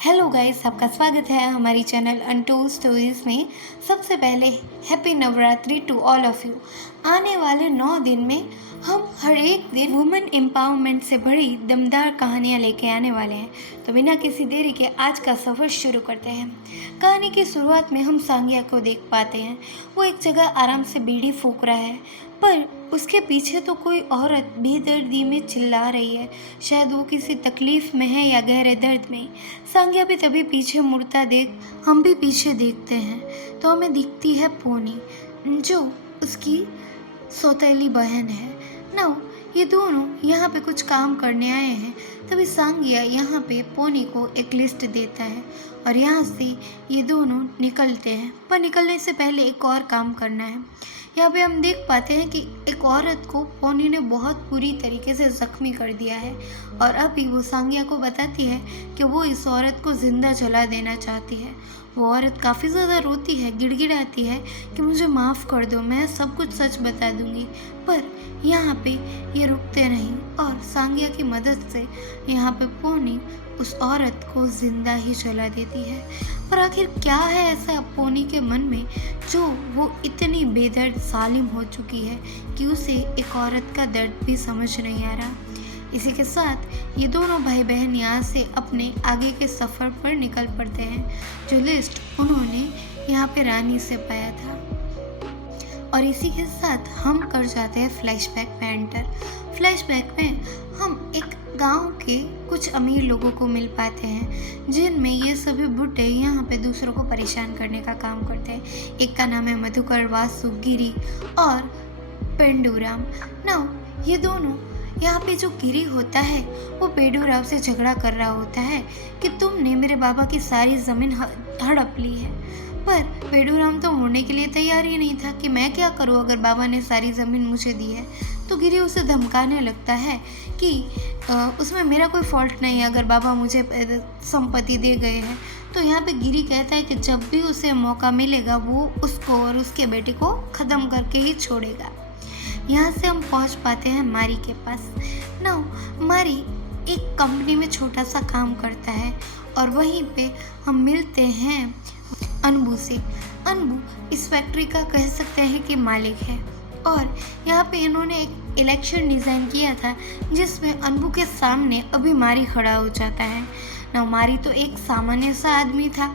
Hello guys, आपका स्वागत है हमारी चैनल अनटोल्ड स्टोरीज़ में। सबसे पहले happy Navratri to all of you. आने वाले 9 दिन में हम हर एक दिन वुमेन एम्पावरमेंट से भरी दमदार कहानियाँ लेके आने वाले हैं। तो बिना किसी देरी के आज का सफ़र शुरू करते हैं। कहानी की शुरुआत में हम सांगिया को देख पाते हैं। वो एक जगह आराम से बीड़ी फूंक रहा है, पर उसके पीछे तो कोई औरत बेदर्दी में चिल्ला रही है। शायद वो किसी तकलीफ में है या गहरे दर्द में। सांगिया भी तभी पीछे मुड़ता देख हम भी पीछे देखते हैं तो हमें दिखती है पोनी, जो उसकी सौतेली बहन है। नाउ ये दोनों यहाँ पे कुछ काम करने आए हैं। तभी सांगिया यहाँ पे पोनी को एक लिस्ट देता है और यहाँ से ये दोनों निकलते हैं। पर निकलने से पहले एक और काम करना है। यहाँ पे हम देख पाते हैं कि एक औरत को पोनी ने बहुत बुरी तरीके से ज़ख्मी कर दिया है और अभी वो सांगिया को बताती है कि वो इस औरत को ज़िंदा जला देना चाहती है। वो औरत काफ़ी ज़्यादा रोती है, गिड़गिड़ाती है कि मुझे माफ़ कर दो, मैं सब कुछ सच बता दूंगी। पर यहाँ पे ये रुकते नहीं और सांगिया की मदद से यहाँ पे पोनी उस औरत को ज़िंदा ही जला देती है। पर आखिर क्या है ऐसा पोनी के मन में जो वो इतनी बेदर्द सालिम हो चुकी है कि उसे एक औरत का दर्द भी समझ नहीं आ रहा। इसी के साथ ये दोनों भाई बहन यहाँ से अपने आगे के सफ़र पर निकल पड़ते हैं, जो लिस्ट उन्होंने यहाँ पे रानी से पाया था। और इसी के साथ हम कर जाते हैं फ्लैशबैक में एंटर। फ्लैशबैक में हम एक गांव के कुछ अमीर लोगों को मिल पाते हैं, जिनमें ये सभी बुड्ढे यहाँ पे दूसरों को परेशान करने का काम करते हैं। एक का नाम है मधुकर, वासु, गिरी और पेंडूराम। नाउ ये दोनों यहाँ पे जो गिरी होता है वो पेंडूराम से झगड़ा कर रहा होता है कि तुमने मेरे बाबा की सारी ज़मीन हड़प ली है। पर पेंडूराम तो मुड़ने के लिए तैयार ही नहीं था कि मैं क्या करूँ अगर बाबा ने सारी ज़मीन मुझे दी है। तो गिरी उसे धमकाने लगता है कि उसमें मेरा कोई फॉल्ट नहीं है अगर बाबा मुझे संपत्ति दे गए हैं। तो यहाँ पे गिरी कहता है कि जब भी उसे मौका मिलेगा वो उसको और उसके बेटे को ख़त्म करके ही छोड़ेगा। यहाँ से हम पहुँच पाते हैं मारी के पास। नाउ मारी एक कंपनी में छोटा सा काम करता है और वहीं पे हम मिलते हैं अनबू से। अनबू इस फैक्ट्री का कह सकते हैं कि मालिक है और यहाँ पे इन्होंने एक इलेक्शन डिज़ाइन किया था जिसमें अनबू के सामने अभी मारी खड़ा हो जाता है। ना मारी तो एक सामान्य सा आदमी था,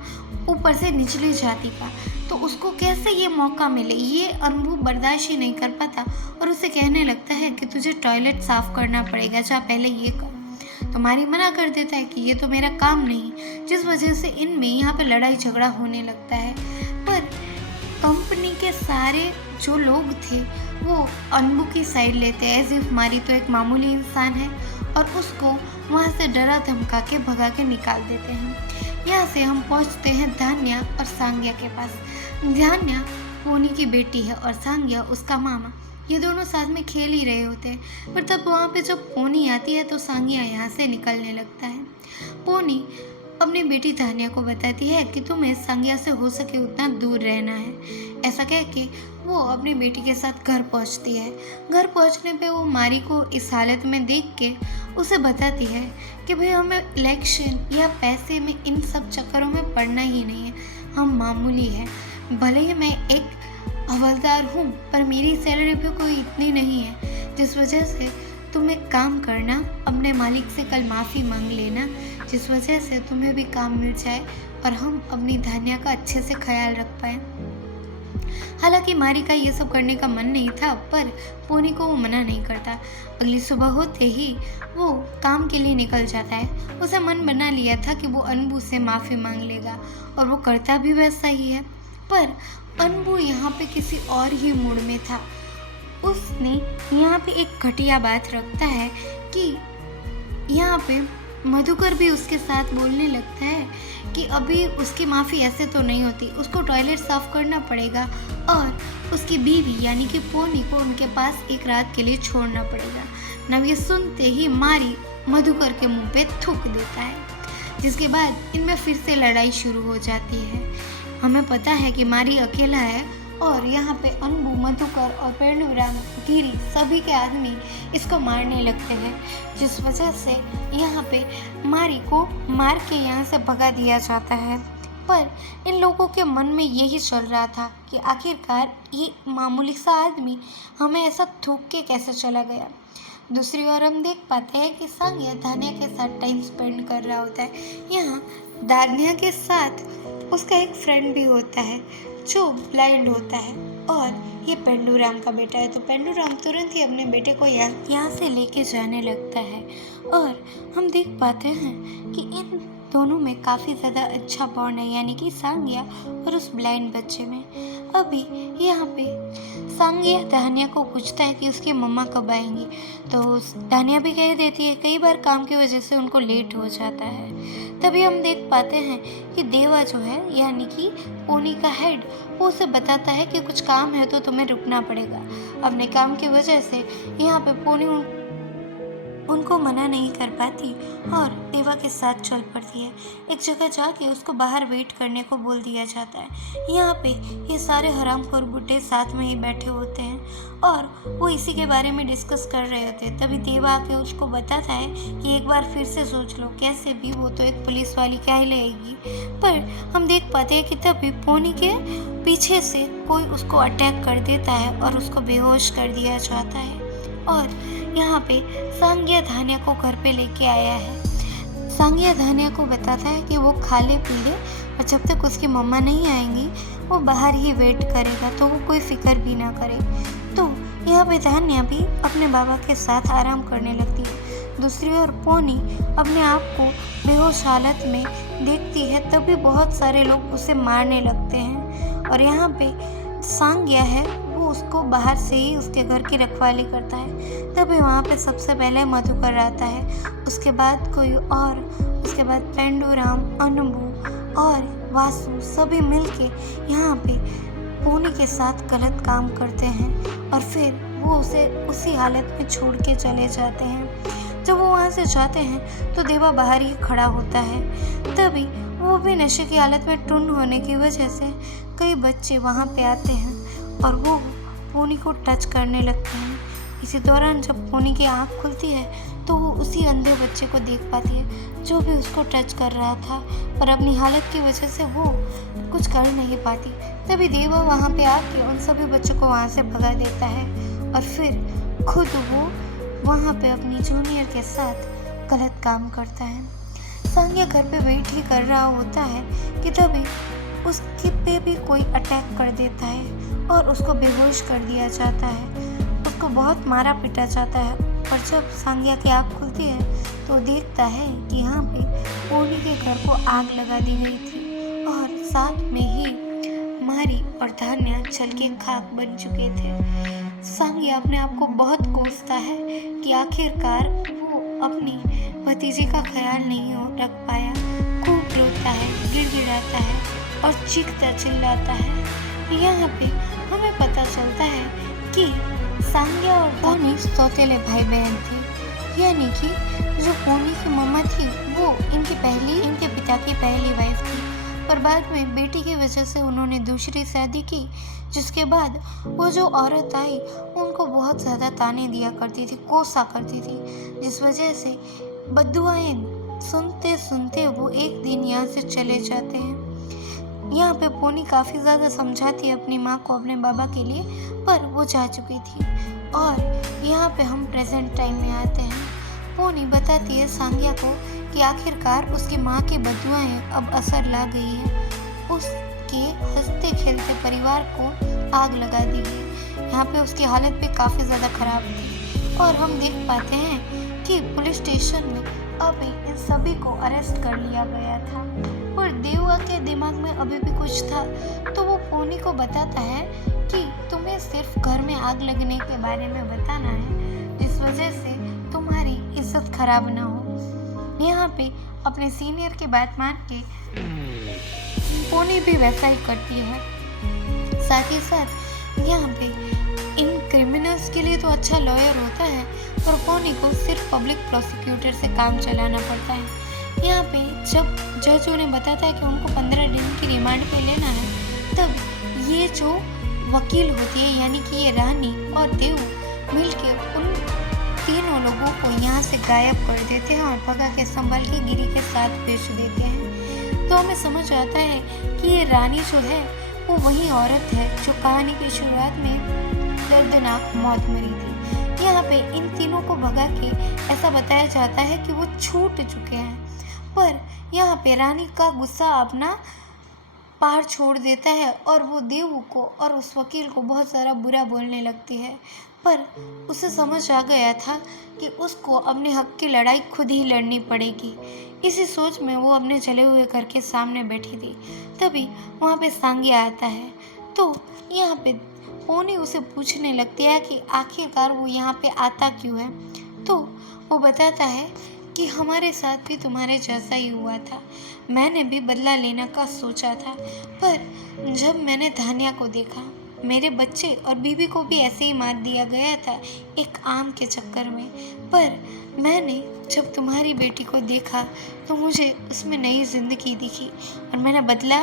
ऊपर से निचली जाति का, तो उसको कैसे ये मौका मिले ये अनबू बर्दाश्त ही नहीं कर पाता और उसे कहने लगता है कि तुझे टॉयलेट साफ़ करना पड़ेगा, जा पहले ये कर। तो मारी मना कर देता है कि ये तो मेरा काम नहीं, जिस वजह से इनमें यहाँ पे लड़ाई झगड़ा होने लगता है। पर कंपनी के सारे जो लोग थे वो अनबू की साइड लेते हैं, एज इफ मारी तो एक मामूली इंसान है और उसको वहाँ से डरा धमका के भगा के निकाल देते हैं। यहाँ से हम पहुँचते हैं धान्या और सांगिया के पास। धान्या पोनी की बेटी है और सांगिया उसका मामा। ये दोनों साथ में खेल ही रहे होते हैं, पर तब वहाँ पे जब पोनी आती है तो सांगिया यहाँ से निकलने लगता है। पोनी अपनी बेटी धान्या को बताती है कि तुम्हें सांगिया से हो सके उतना दूर रहना है। ऐसा कह के वो अपनी बेटी के साथ घर पहुँचती है। घर पहुँचने पे वो मारी को इस हालत में देख के उसे बताती है कि भाई हमें इलेक्शन या पैसे में इन सब चक्करों में पड़ना ही नहीं है, हम मामूली हैं। भले ही मैं एक हवलदार हूँ पर मेरी सैलरी भी कोई इतनी नहीं है, जिस वजह से तुम एक काम करना, अपने मालिक से कल माफ़ी मांग लेना, जिस वजह से तुम्हें भी काम मिल जाए और हम अपनी धान्या का अच्छे से ख्याल रख पाए। हालांकि मारी का ये सब करने का मन नहीं था, पर पोनी को वो मना नहीं करता। अगली सुबह होते ही वो काम के लिए निकल जाता है। उसे मन बना लिया था कि वो अनबू से माफ़ी मांग लेगा और वो करता भी वैसा ही है। पर अनबू यहाँ पे किसी और ही मूड में था। उसने यहाँ पे एक घटिया बात रखता है कि यहाँ पे मधुकर भी उसके साथ बोलने लगता है कि अभी उसकी माफ़ी ऐसे तो नहीं होती, उसको टॉयलेट साफ़ करना पड़ेगा और उसकी बीवी यानी कि पोनी को उनके पास एक रात के लिए छोड़ना पड़ेगा। नव ये सुनते ही मारी मधुकर के मुंह पे थूक देता है, जिसके बाद इनमें फिर से लड़ाई शुरू हो जाती है। हमें पता है कि मारी अकेला है और यहाँ पे अनबू, मधुकर और पेंडुराम, गिरी सभी के आदमी इसको मारने लगते हैं, जिस वजह से यहाँ पे मारी को मार के यहाँ से भगा दिया जाता है। पर इन लोगों के मन में यही चल रहा था कि आखिरकार ये मामूली सा आदमी हमें ऐसा थूक के कैसे चला गया। दूसरी ओर हम देख पाते हैं कि सांग्या धान्या के साथ टाइम स्पेंड कर रहा होता है। यहाँ धान्या के साथ उसका एक फ्रेंड भी होता है जो ब्लाइंड होता है और ये पेंडुराम का बेटा है। तो पेंडुराम तुरंत ही अपने बेटे को यहाँ से लेके जाने लगता है और हम देख पाते हैं कि इन दोनों में काफ़ी ज़्यादा अच्छा बॉन्ड है, यानी कि सांग्या और उस ब्लाइंड बच्चे में। अभी यहाँ पे सांग्या धान्या को पूछता है कि उसकी मम्मा कब आएंगी, तो धान्या भी कह देती है। कई बार काम की वजह से उनको लेट हो जाता है। तभी हम देख पाते हैं कि देवा जो है यानी कि पोनी का हेड, वो उसे बताता है कि कुछ काम है तो तुम्हें रुकना पड़ेगा। अपने काम की वजह से यहाँ पे पोनी उनको मना नहीं कर पाती और देवा के साथ चल पड़ती है। एक जगह जाके उसको बाहर वेट करने को बोल दिया जाता है। यहाँ पे ये सारे हरामखोर बुड्ढे साथ में ही बैठे होते हैं और वो इसी के बारे में डिस्कस कर रहे होते हैं। तभी देवा आके उसको बताता है कि एक बार फिर से सोच लो, कैसे भी वो तो एक पुलिस वाली क्या ही लेगी। पर हम देख पाते हैं कि तभी पोनी के पीछे से कोई उसको अटैक कर देता है और उसको बेहोश कर दिया जाता है। और यहाँ पे सांग्या धान्या को घर पे लेके आया है। सांग्या धान्या को बताता है कि वो खा ले पी ले और जब तक उसकी मम्मा नहीं आएंगी वो बाहर ही वेट करेगा, तो वो कोई फिक्र भी ना करे। तो यहाँ पे धान्या भी अपने बाबा के साथ आराम करने लगती है। दूसरी ओर पोनी अपने आप को बेहोश हालत में देखती है, तभी बहुत सारे लोग उसे मारने लगते हैं और यहाँ पे सांग्या है वो उसको बाहर से ही उसके घर की रखवाली करता है। तभी वहाँ पे सबसे पहले मधुकर आता है, उसके बाद कोई और, उसके बाद पेंडुराम, अनबू और वासु सभी मिलके यहाँ पे पोनी के साथ गलत काम करते हैं और फिर वो उसे उसी हालत में छोड़ के चले जाते हैं। जब वो वहाँ से जाते हैं तो देवा बाहर ही खड़ा होता है। तभी वो भी नशे की हालत में टुन होने की वजह से कई बच्चे वहाँ पे आते हैं और वो पोनी को टच करने लगते हैं। इसी दौरान जब पोनी की आँख खुलती है तो वो उसी अंधे बच्चे को देख पाती है जो भी उसको टच कर रहा था, पर अपनी हालत की वजह से वो कुछ कर नहीं पाती। तभी देवा वहाँ पे आके उन सभी बच्चों को वहाँ से भगा देता है और फिर खुद वो वहाँ पे अपनी जूनियर के साथ गलत काम करता है। सांग्या घर पे वेट ही कर रहा होता है कि तभी उसके पे भी कोई अटैक कर देता है और उसको बेहोश कर दिया जाता है। उसको बहुत मारा पीटा जाता है और जब सांग्या की आँख खुलती है तो देखता है कि यहाँ पे पोनी के घर को आग लगा दी गई थी और साथ में ही मारी और धान्या जल के खाक बन चुके थे। सांग्या अपने आप को बहुत कोसता है कि आखिरकार वो अपनी भतीजे का ख्याल नहीं रख पाया। खूब रोता है, गिड़गिड़ाता है और चीखता चिल्लाता है। यहाँ पे हमें पता चलता है कि सांग्या और पोनी सौतेले भाई बहन थे, यानी कि जो पोनी की मम्मा थी वो इनके पिता की पहली वाइफ थी, पर बाद में बेटी की वजह से उन्होंने दूसरी शादी की, जिसके बाद वो जो औरत आई उनको बहुत ज़्यादा ताने दिया करती थी, कोसा करती थी, जिस वजह से बद्दुआएं सुनते सुनते वो एक दिन यहाँ से चले जाते हैं। यहाँ पे पोनी काफ़ी ज़्यादा समझाती है अपनी माँ को अपने बाबा के लिए, पर वो जा चुकी थी। और यहाँ पे हम प्रेजेंट टाइम में आते हैं। पोनी बताती है सांग्या को कि आखिरकार उसकी माँ की बद्दुआएं अब असर ला गई है, उसके हंसते खेलते परिवार को आग लगा दी गई। यहाँ पे उसकी हालत भी काफ़ी ज़्यादा ख़राब थी और हम देख पाते हैं कि पुलिस स्टेशन में अभी इन सभी को अरेस्ट कर लिया गया था। और देवा के दिमाग में अभी भी कुछ था, तो वो पोनी को बताता है कि तुम्हें सिर्फ घर में आग लगने के बारे में बताना है, जिस वजह से तुम्हारी इज्जत खराब ना हो। यहाँ पे अपने सीनियर की बात मान के पोनी भी वैसा ही करती है। साथ ही साथ यहाँ पे इन क्रिमिनल्स के लिए तो अच्छा लॉयर होता है, पर पोनी को सिर्फ पब्लिक प्रोसिक्यूटर से काम चलाना पड़ता है। यहाँ पे जब जज उन्हें बताता है कि उनको 15 दिन की रिमांड पे लेना है, तब ये जो वकील होती है, यानी कि ये रानी और देव मिलकर उन तीनों लोगों को यहाँ से गायब कर देते हैं और भगा के संभाल के गिरी के साथ बेच देते हैं। तो हमें समझ आता है कि ये रानी जो है वो वही औरत है जो कहानी की शुरुआत में दर्दनाक मौत मरी थी। यहाँ पे इन तीनों को भगा के ऐसा बताया जाता है कि वो छूट चुके हैं, पर यहाँ पे रानी का गुस्सा अपना पार छोड़ देता है और वो देवू को और उस वकील को बहुत सारा बुरा बोलने लगती है। पर उसे समझ आ गया था कि उसको अपने हक की लड़ाई खुद ही लड़नी पड़ेगी। इसी सोच में वो अपने जले हुए घर के सामने बैठी थी। तभी वहाँ पे सांगिया आता है। तो यहाँ पे पोनी उसे पूछने लगती है कि आखिरकार वो यहाँ पे आता क्यों है। तो वो बताता है कि हमारे साथ भी तुम्हारे जैसा ही हुआ था। मैंने भी बदला लेने का सोचा था, पर जब मैंने धान्या को देखा, मेरे बच्चे और बीबी को भी ऐसे ही मार दिया गया था एक आम के चक्कर में। पर मैंने जब तुम्हारी बेटी को देखा तो मुझे उसमें नई जिंदगी दिखी और मैंने बदला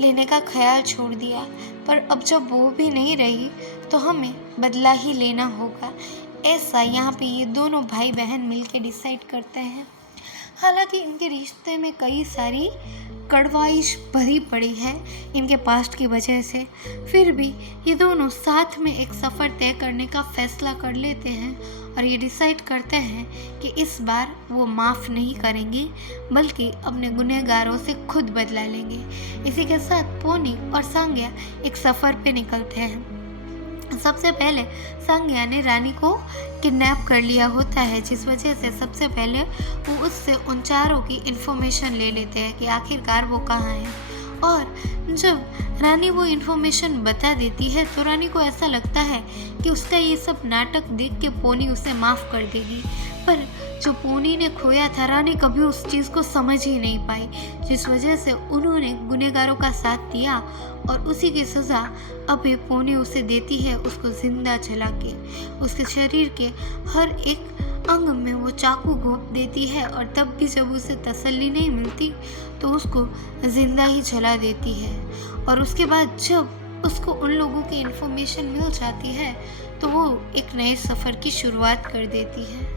लेने का ख्याल छोड़ दिया। पर अब जब वो भी नहीं रही तो हमें बदला ही लेना होगा। ऐसा यहाँ पे ये दोनों भाई बहन मिलके डिसाइड करते हैं। हालांकि इनके रिश्ते में कई सारी कड़वाइश भरी पड़ी है इनके पास्ट की वजह से, फिर भी ये दोनों साथ में एक सफ़र तय करने का फैसला कर लेते हैं और ये डिसाइड करते हैं कि इस बार वो माफ़ नहीं करेंगे बल्कि अपने गुनहगारों से खुद बदला लेंगे। इसी के साथ पोनी और सांग्या एक सफ़र पे निकलते हैं। सबसे पहले सांग्या ने रानी को किडनैप कर लिया होता है, जिस वजह से सबसे पहले वो उससे उन चारों की इन्फॉर्मेशन ले लेते हैं कि आखिरकार वो कहाँ है। और जब रानी वो इन्फॉर्मेशन बता देती है तो रानी को ऐसा लगता है कि उसका ये सब नाटक देख के पोनी उसे माफ़ कर देगी। पर जो पोनी ने खोया था, रानी कभी उस चीज़ को समझ ही नहीं पाई, जिस वजह से उन्होंने गुनहगारों का साथ दिया और उसी की सज़ा अभी पोनी उसे देती है, उसको जिंदा जला के। उसके शरीर के हर एक अंग में वो चाकू घोंप देती है और तब भी जब उसे तसल्ली नहीं मिलती तो उसको जिंदा ही जला देती है। और उसके बाद जब उसको उन लोगों की इन्फॉर्मेशन मिल जाती है तो वो एक नए सफ़र की शुरुआत कर देती है।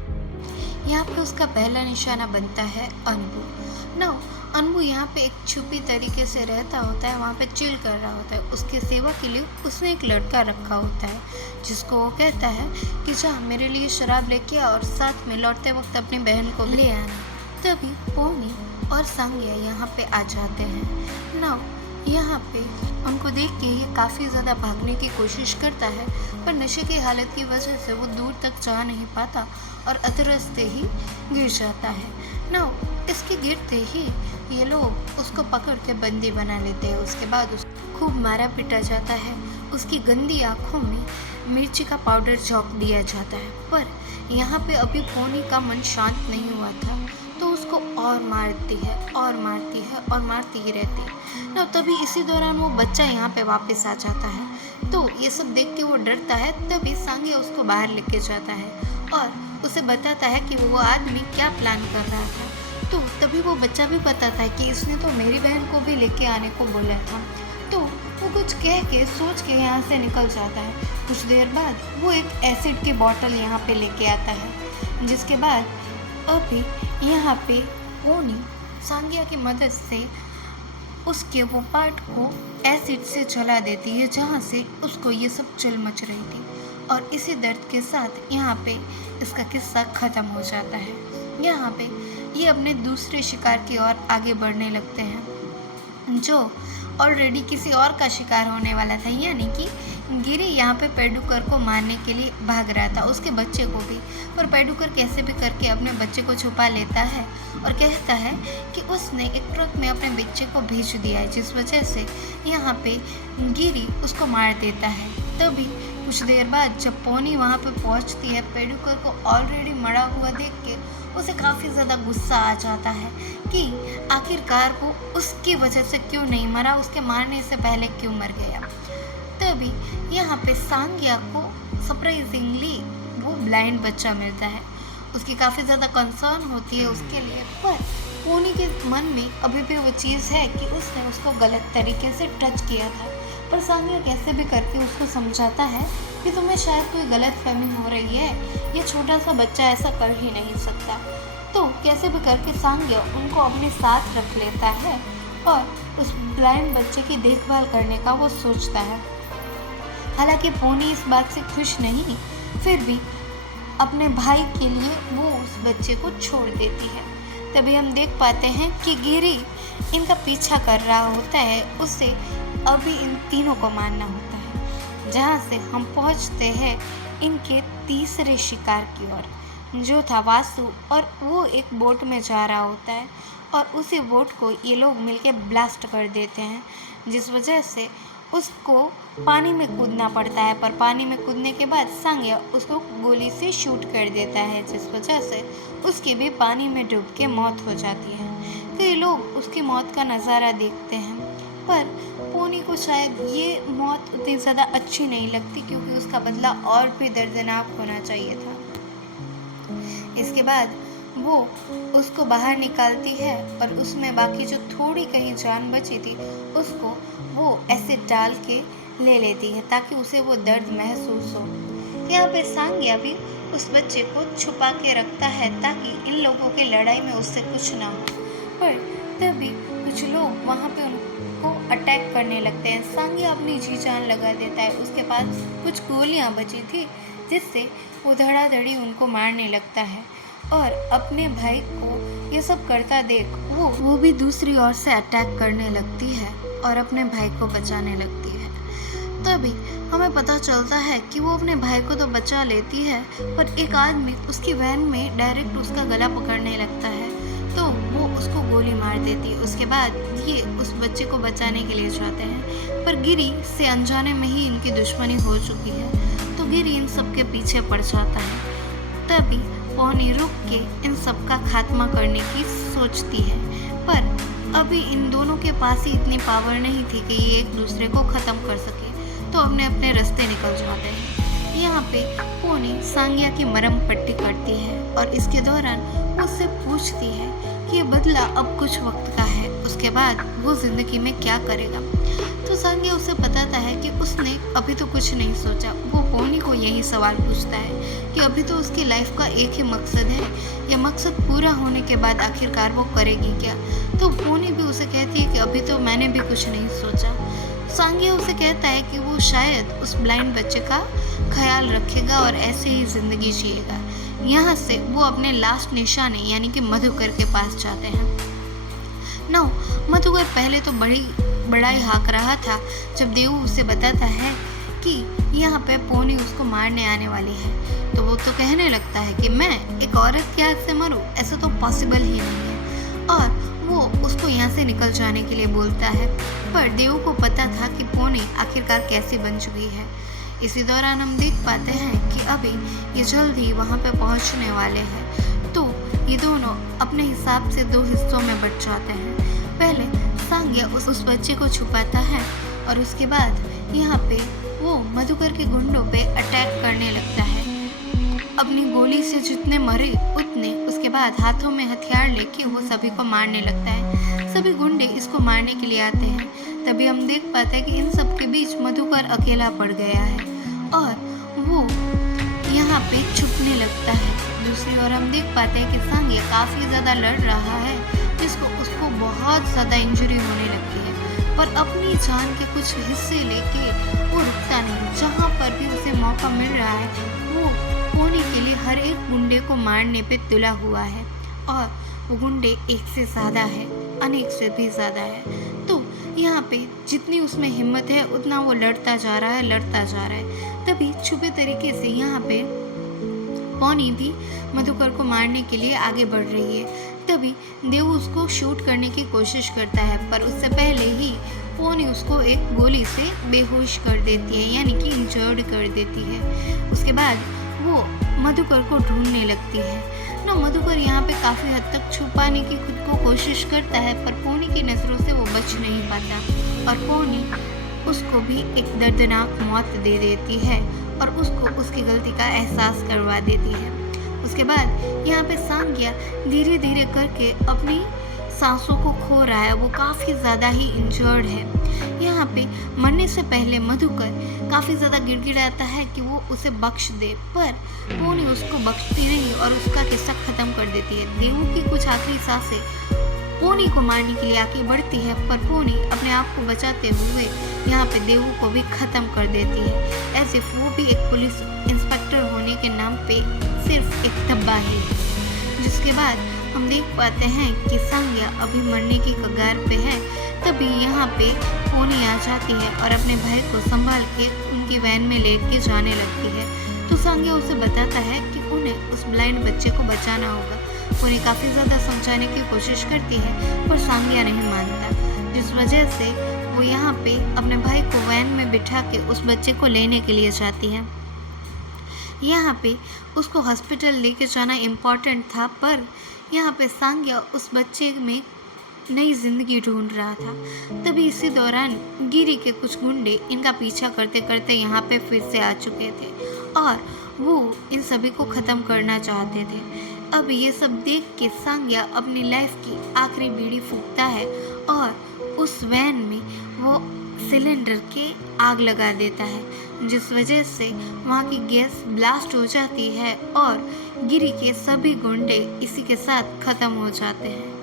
यहाँ पे उसका पहला निशाना बनता है अनबू। ना अनबू यहाँ पे एक छुपी तरीके से रहता होता है, वहाँ पे चिल कर रहा होता है। उसके सेवा के लिए उसने एक लड़का रखा होता है जिसको वो कहता है कि जा मेरे लिए शराब लेके आ और साथ में लौटते वक्त अपनी बहन को ले आना। तभी पोनी और सांग्या यहाँ पे आ जाते हैं। ना यहाँ पे उनको देख के ये काफ़ी ज़्यादा भागने की कोशिश करता है, पर नशे की हालत की वजह से वो दूर तक जा नहीं पाता और अधरस्ते ही गिर जाता है। ना इसके गिरते ही ये लोग उसको पकड़ के बंदी बना लेते हैं। उसके बाद उसको खूब मारा पीटा जाता है। उसकी गंदी आँखों में मिर्ची का पाउडर झोंक दिया जाता है। पर यहाँ पे अभी पोनी का मन शांत नहीं हुआ था तो उसको और मारती है और मारती है और मारती ही रहती है ना। तभी इसी दौरान वो बच्चा यहाँ पे वापस आ जाता है। तो ये सब देख के वो डरता है। तभी सांग्या उसको बाहर लेके जाता है और उसे बताता है कि वो आदमी क्या प्लान कर रहा था। तो तभी वो बच्चा भी बताता है कि इसने तो मेरी बहन को भी लेके आने को बोला था। तो वो कुछ कह के सोच के यहाँ से निकल जाता है। कुछ देर बाद वो एक एसिड की बोतल यहाँ पे लेके आता है, जिसके बाद अभी यहाँ पे पोनी सांग्या की मदद से उसके वो पार्ट को एसिड से जला देती है जहाँ से उसको ये सब चल मच रही थी। और इसी दर्द के साथ यहाँ पे इसका किस्सा ख़त्म हो जाता है। यहाँ पे ये अपने दूसरे शिकार की ओर आगे बढ़ने लगते हैं जो ऑलरेडी किसी और का शिकार होने वाला था, यानी कि गिरी यहाँ पे पेडुकर को मारने के लिए भाग रहा था, उसके बच्चे को भी। पर पेडुकर कैसे भी करके अपने बच्चे को छुपा लेता है और कहता है कि उसने एक ट्रक में अपने बच्चे को भेज दिया है, जिस वजह से यहाँ पे गिरी उसको मार देता है। तभी कुछ देर बाद जब पोनी वहाँ पे पहुँचती है, पेडुकर को ऑलरेडी मरा हुआ देख के उसे काफ़ी ज़्यादा गुस्सा आ जाता है कि आखिरकार वो उसकी वजह से क्यों नहीं मरा, उसके मारने से पहले क्यों मर गया। तभी यहाँ पे सांग्या को सरप्राइजिंगली वो ब्लाइंड बच्चा मिलता है। उसकी काफ़ी ज़्यादा कंसर्न होती है उसके लिए, पर पोनी के मन में अभी भी वो चीज़ है कि उसने उसको गलत तरीके से टच किया था। पर सांगिया कैसे भी करके उसको समझाता है कि तुम्हें शायद कोई गलतफहमी हो रही है, ये छोटा सा बच्चा ऐसा कर ही नहीं सकता। तो कैसे भी करके सांगिया उनको अपने साथ रख लेता है और उस ब्लाइंड बच्चे की देखभाल करने का वो सोचता है। हालांकि पोनी इस बात से खुश नहीं, फिर भी अपने भाई के लिए वो उस बच्चे को छोड़ देती है। तभी हम देख पाते हैं कि गिरी इनका पीछा कर रहा होता है, उसे अभी इन तीनों को मारना होता है। जहाँ से हम पहुँचते हैं इनके तीसरे शिकार की ओर, जो था वासु, और वो एक बोट में जा रहा होता है और उसी बोट को ये लोग मिलके ब्लास्ट कर देते हैं, जिस वजह से उसको पानी में कूदना पड़ता है। पर पानी में कूदने के बाद सांगिया उसको गोली से शूट कर देता है, जिस वजह से उसकी भी पानी में डूब के मौत हो जाती है। कई लोग उसकी मौत का नज़ारा देखते हैं, पर पोनी को शायद ये मौत उतनी ज़्यादा अच्छी नहीं लगती, क्योंकि उसका बदला और भी दर्दनाक होना चाहिए था। इसके बाद वो उसको बाहर निकालती है और उसमें बाकी जो थोड़ी कहीं जान बची थी उसको वो ऐसे डाल के ले लेती है ताकि उसे वो दर्द महसूस हो। यहाँ पे सांगिया भी उस बच्चे को छुपा के रखता है ताकि इन लोगों की लड़ाई में उससे कुछ ना हो। पर तभी कुछ लोग वहाँ पे उनको अटैक करने लगते हैं। सांगिया अपनी जी जान लगा देता है, उसके पास कुछ गोलियाँ बची थी जिससे वो धड़ाधड़ी उनको मारने लगता है और अपने भाई को ये सब करता देख वो भी दूसरी ओर से अटैक करने लगती है और अपने भाई को बचाने लगती है। तभी हमें पता चलता है कि वो अपने भाई को तो बचा लेती है, पर एक आदमी उसकी वैन में डायरेक्ट उसका गला पकड़ने लगता है, तो वो उसको गोली मार देती है। उसके बाद ये उस बच्चे को बचाने के लिए जाते हैं, पर गिरी से अनजाने में ही इनकी दुश्मनी हो चुकी है, तो गिरी इन सब के पीछे पड़ जाता है। तभी पोनी रुक के इन सब का खात्मा करने की सोचती है, पर अभी इन दोनों के पास ही इतनी पावर नहीं थी कि ये एक दूसरे को ख़त्म कर सके, तो अपने अपने रास्ते निकल जाते हैं। यहाँ पे पोनी सांगिया की मरहम पट्टी करती है और इसके दौरान उससे पूछती है कि ये बदला अब कुछ वक्त का है, उसके बाद वो ज़िंदगी में क्या करेगा। तो सांगिया उसे बताता है कि उसने अभी तो कुछ नहीं सोचा। वो पोनी को यही सवाल पूछता है कि अभी तो उसकी लाइफ का एक ही मकसद है, या मकसद पूरा होने के बाद आखिरकार वो करेगी क्या। तो पोनी भी उसे कहती है कि अभी तो मैंने भी कुछ नहीं सोचा। सांगिया उसे कहता है कि वो शायद उस ब्लाइंड बच्चे का ख्याल रखेगा और ऐसे ही ज़िंदगी जिएगा। यहाँ से वो अपने लास्ट निशाने यानी कि मधुकर के पास जाते हैं। मधुकर पहले तो बड़ा ही हाँक रहा था जब देवू उसे बताता है कि यहाँ पे पोनी उसको मारने आने वाली है। तो वो तो कहने लगता है कि मैं एक औरत के हाथ से मरूं, ऐसा तो पॉसिबल ही नहीं है, और वो उसको यहाँ से निकल जाने के लिए बोलता है। पर देवू को पता था कि पोनी आखिरकार कैसी बन चुकी है। इसी दौरान हम देख पाते हैं कि अभी ये जल्द ही वहाँ पे पहुँचने वाले हैं। तो ये दोनों अपने हिसाब से दो हिस्सों में बट जाते हैं। पहले सांगिया उस बच्चे को छुपाता है और उसके बाद यहाँ पे वो मधुकर के गुंडों पे अटैक करने लगता है। अपनी गोली से जितने मरे उतने, उसके बाद हाथों में हथियार लेके वो सभी को मारने लगता है। सभी गुंडे इसको मारने के लिए आते हैं। तभी हम देख पाते हैं कि इन सब के बीच मधुकर अकेला पड़ गया है और वो यहाँ पे छुपने लगता है। दूसरी ओर हम देख पाते हैं कि सांगिया काफ़ी ज़्यादा लड़ रहा है, जिसको उसको बहुत ज़्यादा इंजरी होने लगती है, पर अपनी जान के कुछ हिस्से लेके वो रुकता नहीं। जहाँ पर भी उसे मौका मिल रहा है वो पोनी के लिए हर एक गुंडे को मारने पे तुला हुआ है, और वो गुंडे एक से ज़्यादा है, अनेक से भी ज़्यादा है। तो यहाँ पे जितनी उसमें हिम्मत है उतना वो लड़ता जा रहा है। तभी छुपे तरीके से यहाँ पे पोनी भी मधुकर को मारने के लिए आगे बढ़ रही है। तभी देव उसको शूट करने की कोशिश करता है, पर उससे पहले ही पोनी उसको एक गोली से बेहोश कर देती है, यानी कि इंजर्ड कर देती है। उसके बाद वो मधुकर को ढूंढने लगती है। मधुकर यहाँ पे काफ़ी हद तक छुपाने की खुद को कोशिश करता है, पर पोनी की नज़रों से वो बच नहीं पाता और पोनी उसको भी एक दर्दनाक मौत दे देती है और उसको उसकी गलती का एहसास करवा देती है। उसके बाद यहाँ पे सांगिया धीरे धीरे करके अपनी सांसों को खो रहा है, वो काफ़ी ज़्यादा ही इंजर्ड है। यहाँ पे मरने से पहले मधुकर काफ़ी ज़्यादा गिड़गिड़ाता है कि वो उसे बख्श दे, पर पोनी उसको बख्शती नहीं और उसका किस्सा ख़त्म कर देती है। देवू की कुछ आखिरी सांसें पोनी को मारने के लिए आगे बढ़ती है, पर पोनी अपने आप को बचाते हुए यहाँ पे देवू को भी ख़त्म कर देती है, एज इफ वो भी एक पुलिस इंस्पेक्टर होने के नाम पे सिर्फ एक धब्बा है। जिसके बाद हम देख पाते हैं कि सांग्या अभी मरने की कगार पे है। तभी यहाँ पे पोनी आ जाती है और अपने भाई को संभाल के उनकी वैन में लेके जाने लगती है। तो सांग्या उसे बताता है कि उन्हें उस ब्लाइंड बच्चे को बचाना होगा। पोनी काफ़ी ज़्यादा समझाने की कोशिश करती है, पर सांग्या नहीं मानता, जिस वजह से वो यहाँ पे अपने भाई को वैन में बिठा के उस बच्चे को लेने के लिए जाती है। यहाँ पे उसको हॉस्पिटल लेके जाना इम्पॉर्टेंट था, पर यहाँ पे सांग्या उस बच्चे में नई जिंदगी ढूंढ रहा था। तभी इसी दौरान गिरी के कुछ गुंडे इनका पीछा करते करते यहाँ पे फिर से आ चुके थे और वो इन सभी को ख़त्म करना चाहते थे। अब ये सब देख के सांग्या अपनी लाइफ की आखिरी बीड़ी फूंकता है और उस वैन में वो सिलेंडर के आग लगा देता है, जिस वजह से वहाँ की गैस ब्लास्ट हो जाती है और गिरी के सभी गुंडे इसी के साथ ख़त्म हो जाते हैं।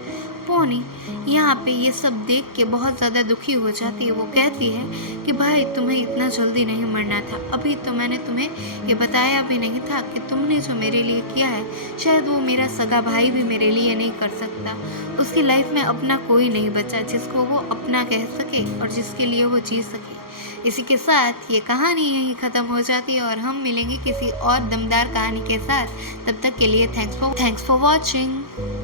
पोनी यहाँ पे ये सब देख के बहुत ज़्यादा दुखी हो जाती है। वो कहती है कि भाई तुम्हें इतना जल्दी नहीं मरना था, अभी तो मैंने तुम्हें ये बताया भी नहीं था कि तुमने जो मेरे लिए किया है शायद वो मेरा सगा भाई भी मेरे लिए नहीं कर सकता। उसकी लाइफ में अपना कोई नहीं बचा जिसको वो अपना कह सके और जिसके लिए वो जी सके। इसी के साथ ये कहानी यहीं ख़त्म हो जाती है और हम मिलेंगे किसी और दमदार कहानी के साथ। तब तक के लिए थैंक्स फॉर वॉचिंग।